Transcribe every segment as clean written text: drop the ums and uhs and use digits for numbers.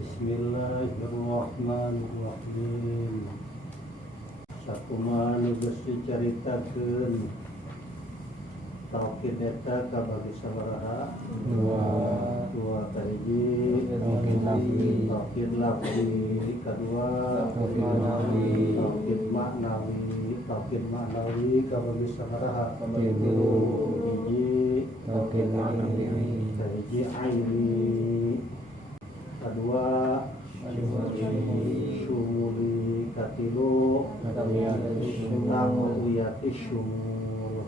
Bismillahirrahmanirrahim. Sakumaha nu geus dicaritakeun tauhid eta kabagi sabaraha? Dua kahiji tauhid lafzi, kadua tauhid maknawi. Tauhid maknawi kabagi sabaraha? Hiji tauhid maknawi, kahiji aini, kedua syumuli, katilu uyati syumul.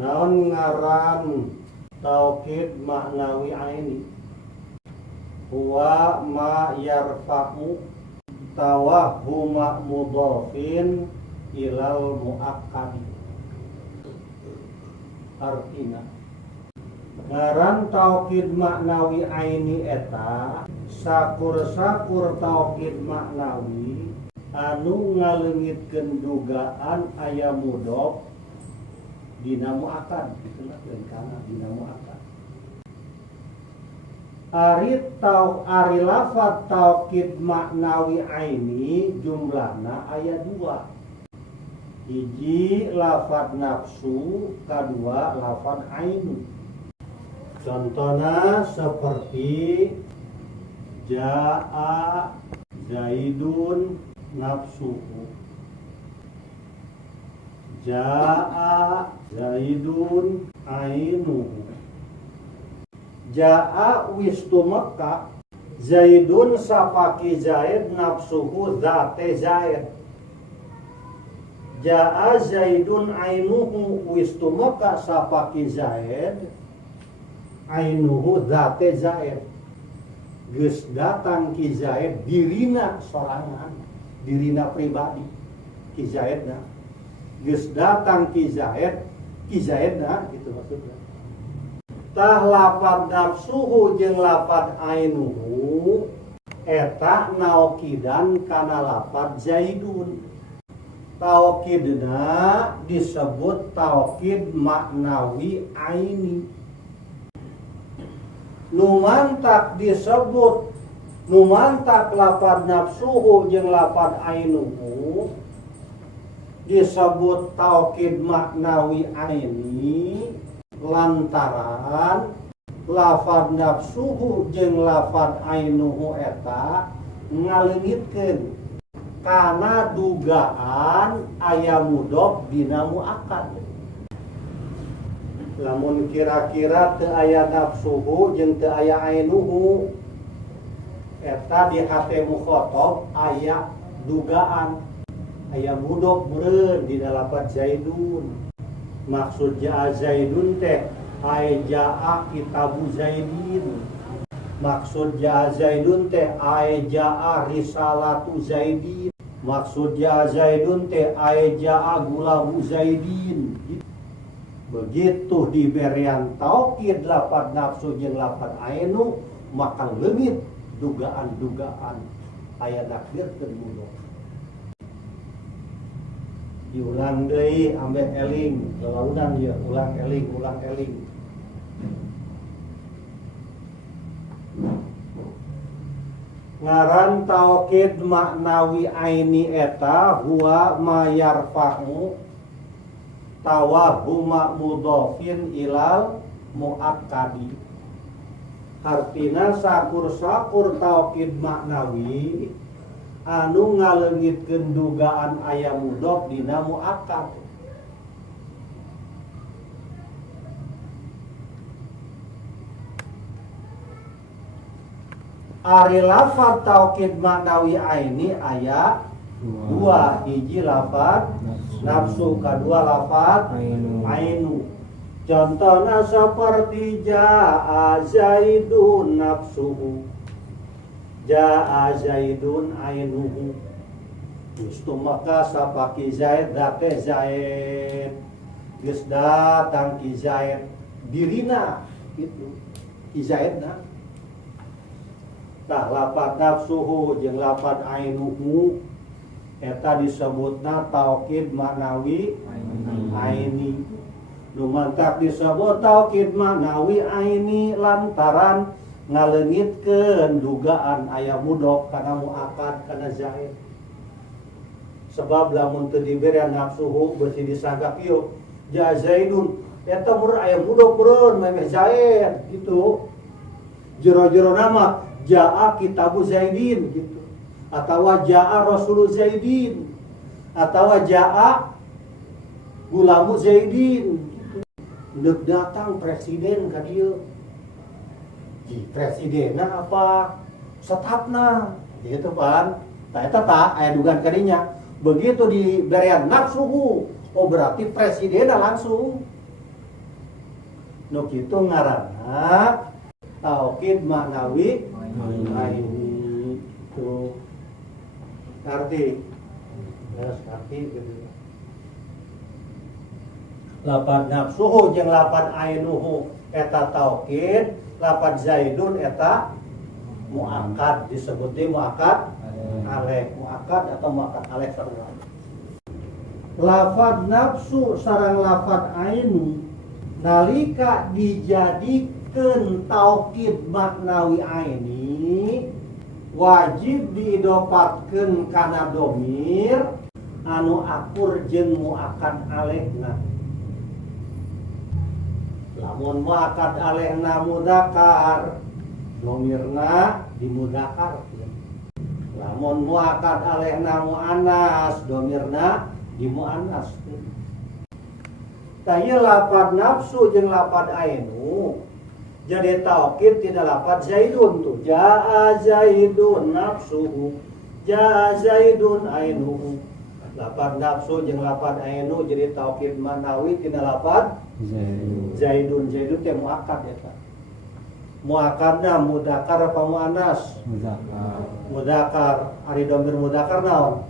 Naon ngaran tauhid maknawi aini? Huwa ma yarfa'u tawahhuma mudhafin ilal muakkad. Artina ngaran tauhid maknawi aini eta sakur-sakur tauhid maknawi anu ngaleungitkeun dugaan aya mudhof dina muakkad, itulah lengkana dina muakkad. Ari lafaz tauhid maknawi aini jumlahna aya 2. Hiji lafaz nafsu, kedua lafaz ainu. Contohnya seperti jaa zaidun nafsuhu, jaa zaidun ainuhu. Jaa wistu Makkah zaidun sapaki zaid nafsuhu zate zaid. Jaa zaidun ainuhu wistu Makkah sapaki zaid ainuhu zate zaid. Geus datang ki zaid dirina sorangan, dirina pribadi ki zaidna. Geus datang ki zaidna gitu maksudnya. Tah lafaz nafsuhu jeung lafaz ainuhu eta naokidan kana lafaz zaidun. Taukidna disebut taukid maknawi aini. Numantak disebut numantak lafaz nafsuhu jeung lafaz ainuhu disebut taukid maknawi aini lantaran lafaz nafsuhu jeung lafaz ainuhu eta ngaleungitkeun kana dugaan aya mudhof dina muakkad. Lamun kira-kira teu aya nafsuhu jeung teu aya ainuhu eta di hate mukhatab aya dugaan aya mudhof meureun dina lafaz zaidun. Maksud jaa zaidun teh ay jaa kitabu zaidin. Maksud jaa zaidun teh ay jaa risalatu zaidin. Maksud jaa zaidun teh ay jaa gulamu zaidin. Begitu diberian taukid lafaz nafsu jeung lafaz ainu maka leungit dugaan-dugaan aya nakdirkeun mudhof. Diulang deui ambe eling lelaunan ieu, ulang eling. Ngaran taukid maknawi aini eta huwa ma yarfa'u tawahhuma mudhafin ilal muakkadi. Artina sakur-sakur taukid maknawi anu ngaleungitkeun dugaan aya mudhof dina muakkad. Ari lafaz taukid maknawi aini aya 2. Hiji lafaz nafsu, kedua lafaz ainu. Contohna seperti jaa zaidun nafsuhu, jaa zaidun ainuhu. Justu maka sapaki zaid date zaid. Geus datang ki zaid dirina gitu. Ki zaidna. Tah lafaz nafsuhu jeung lafaz ainuhu eta disebutna taukid maknawi aini. Lumantak disebut taukid maknawi aini lantaran ngaleungitkeun dugaan aya mudok kana muakad kana zaid. Sebab lamun teu dibere nafsuhu bersih disangka kieu ja zaidun eta meureun aya mudok meureun memeh zaid gitu. Jero-jero nama jaa kitabu zaidin gitu. Atawa jaa rasulu zaidin atawa jaa gulamu zaidin gitu. Neuk datang presiden ka dieu. Presidenna apa stafna gitu kan. Tah eta tah aya dugaan kadinya. Begitu diberian nafsuhu, oh berarti presidenna langsung. Nu kitu ngaranna taukid maknawi aini itu. Arti arti gitu. Lapan nafsuhu jeung lapan ainuhu eta taukid, lapan zaidun eta muakkad, disebutnya muakkad alek, muakkad atau muakkad alek sarua. Lafad nafsu sareng lafad ainu nalika dijadikeun taukid maknawi aini wajib diidopatkeun kana domir anu akur jeung muakkad alekna. Lamun muakkad alekna mudakar, domirna dimudakar. Lamun muakkad alehna muannas, domirna di muannas. Tah ieu lafad nafsu jeung lafad ainu jadi taukid tina lafad zaidun tuh. Jaa zaidun nafsuhu, jaa zaidun ainuhu. Lafad nafsu jeung lafad ainu jadi taukid manawi tina lafad zaidun. Zaidun teh muakkad eta. Muakkadna mudakar apa muannas? Mudakar. Ari domir mudakar naon?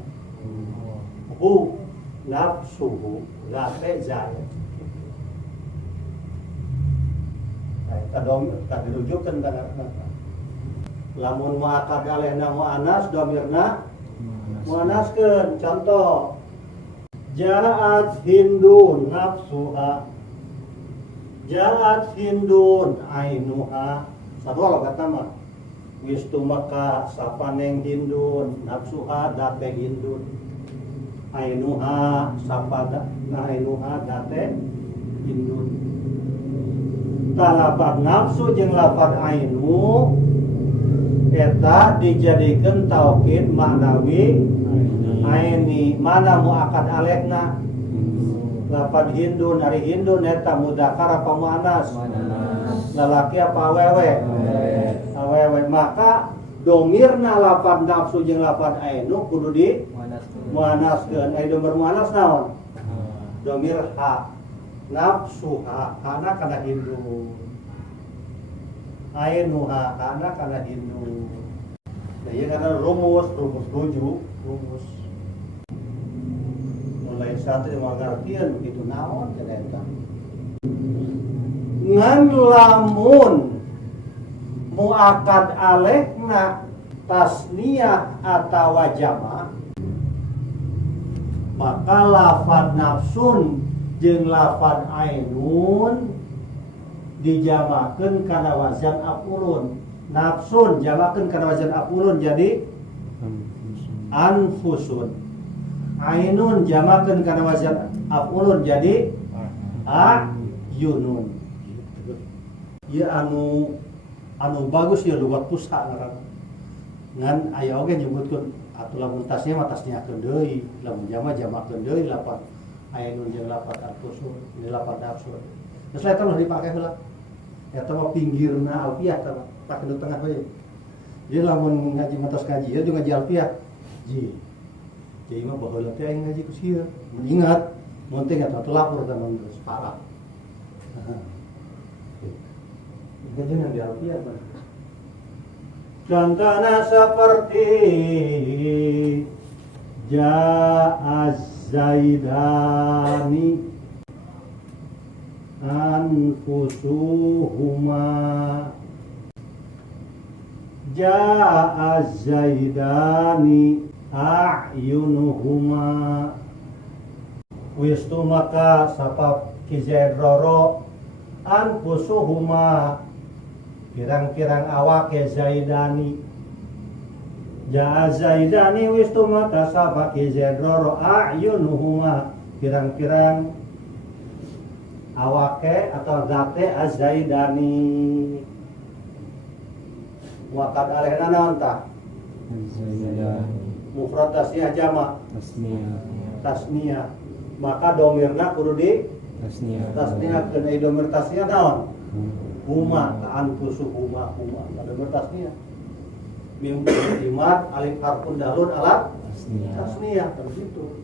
Hu nafsuhu late zaid. Eta domir tadi dirujukkeun kana lamun muakkad alehna muannas domirna muannaskeun. Contoh ja'at hindun nafsuha, ja'at hindun ainuha. Sarua logatna mah wistu maka sapaneng hindun nafsuha date hindun, ainuha sapada ainuha date hindun. Tah lafad nafsu jeung lafad ainu eta dijadikeun taukid maknawi aini. Mana muakkad alekna? Lafad hindun, ari hindun eta mudakar apa muannas? Lalaki apa awewe? Awewe. Maka domirna lafad nafsu jeung lafad ainu kudu di muannaskeun. Ari domir muannas naon? Domir ha. Nafsuha kana hindun. Ainuha kana hindun. Nah, ieu kana rumus 7, rumus. Mulai satu yang mengartian begitu naon ternyata ngan lamun muakkad alekna tasniyah atawa jama, maka lafad nafsun jeung lafad ainun dijamakeun kana wazan afulun. Nafsun jamakeun kana wazan afulun jadi anfusun. Ainun jamakeun kana wazan afulun jadi ayunun. Ieu anu bagus ya lugat pusaka ngaranna. Ngan aya oge nyebutkeun atuh lamun tasnya mah tasnyakeun deui, lamun jamakeun deui lafaz ainun jeung lafaz anfusun, ini lafaz nafsun. Geus eta mah dipake heula. Eta mah pinggirna alfiah tah pake di tengah we. Jadi lamun ngaji matos ngaji ya juga ngaji alfiah. Jadi mah baheula teh aing ngaji ku sieun. Ingat, mun teh eta teh lapor ka mun geus parah. Jangan di alfiah mah. Contohna seperti ja'az zaidani anfusuhuma, ja'az zaidani a'yunuhuma. Wistu maka sapa kizaid roro anfusuhuma pirang-pirang awak ya Zaidani. Ja'a Zaidani wistuma kasabaki zedroro a'yunuhuma, pirang-pirang awake atau zate az-Zaidani. Wakad alehna naon tah? Mufrad tasniyah jamak. Tasniyah. Maka domirna kudu di tasniyah keun domir tasniyah naon? Huma, anfusuhuma huma. Domir tasniyah. Mim imat alif harfun dalun alat tasniyah begitu.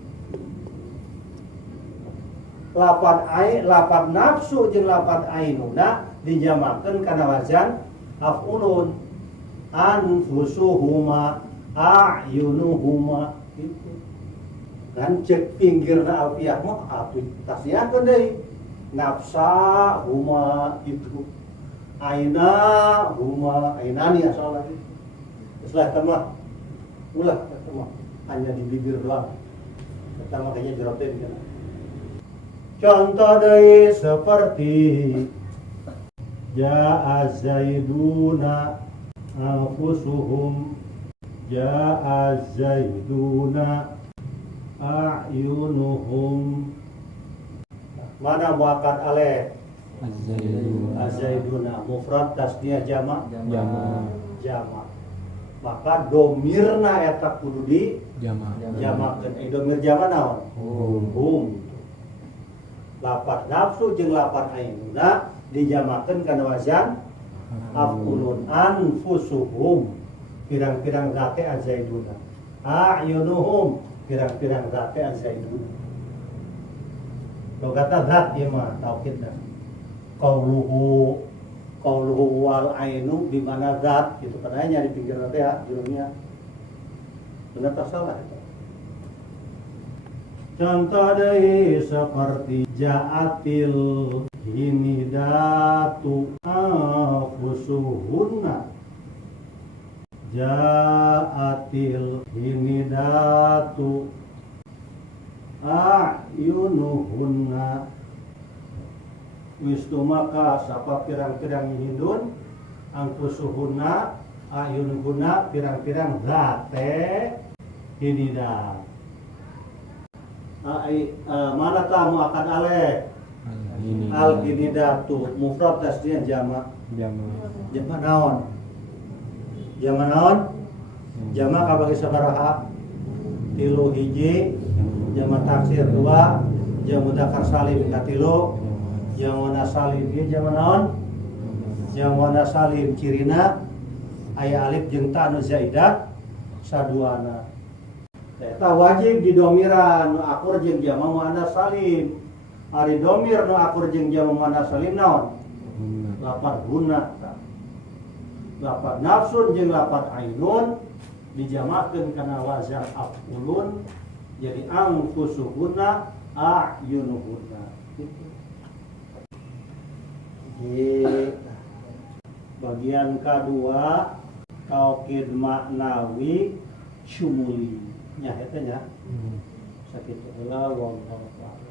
Lapan nafsu jeung lapan ainuna dijamakeun kana wazan af'ulun. Anfusuhuma a'yunuhuma itu. Dan cek pinggirna alfiah mah atuh tasniyahkeun deui. Nafsa huma itu. Aina huma ainani asal lagi. Setelah tema, ulah tema hanya di bibir doang. Pertama kayaknya jerotin kan. Contoh dari seperti Ja'a Zaiduna anfusuhum, Ja'a Zaiduna a'yunuhum. Mana muakkad aleh? Az-Zaiduna mufrad tasniyah jamak. Maka domirna eta kudu di jamakeun. Domir jamak naon? Hum. Lapat nafsu jeung lapat ainuna dijamakeun kana wazan af'ulun. Anfusuhum, pirang-pirang zate az-Zaiduna. A'yunuhum, pirang-pirang zate az-Zaiduna. Logata zat ieu mah taukidna. Qauluhu wal ainu di mana zat gitu katanya di pinggir teh ya jurumnya. Benar tak salah itu. Contoh deui seperti ja'atil hinidatu anfusuhunna. Ja'atil hinidatu a'yunuhunna. Wistumaka sapa pirang-pirang hindun angkusuhuna ayunuhuna pirang-pirang zate hinidat. Mana kamu akan aleh al hinidatu mufrad tasniyah jamak. Jamak naon? Jamak kabagi sabaraha? 3 hiji, jamak taksir 2, jamak mudzakkar salim 3. Jamuna salim ieu jaman naon? Jamuna salim cirina aya alif jeung ta anu zaidah saduana. Eta wajib didomiran nu akur jeung jama muannas salim. Ari domir nu akur jeung jama muannas salim naon? Lapat guna. Lapat nafsun jeung lapat ainun dijamakeun kana wazan af'ulun jadi anfusuhunna a'yunuhunna. Di bagian kedua taukid maknawi syumuli nya eta nya sakitu heula wallahu a'lam.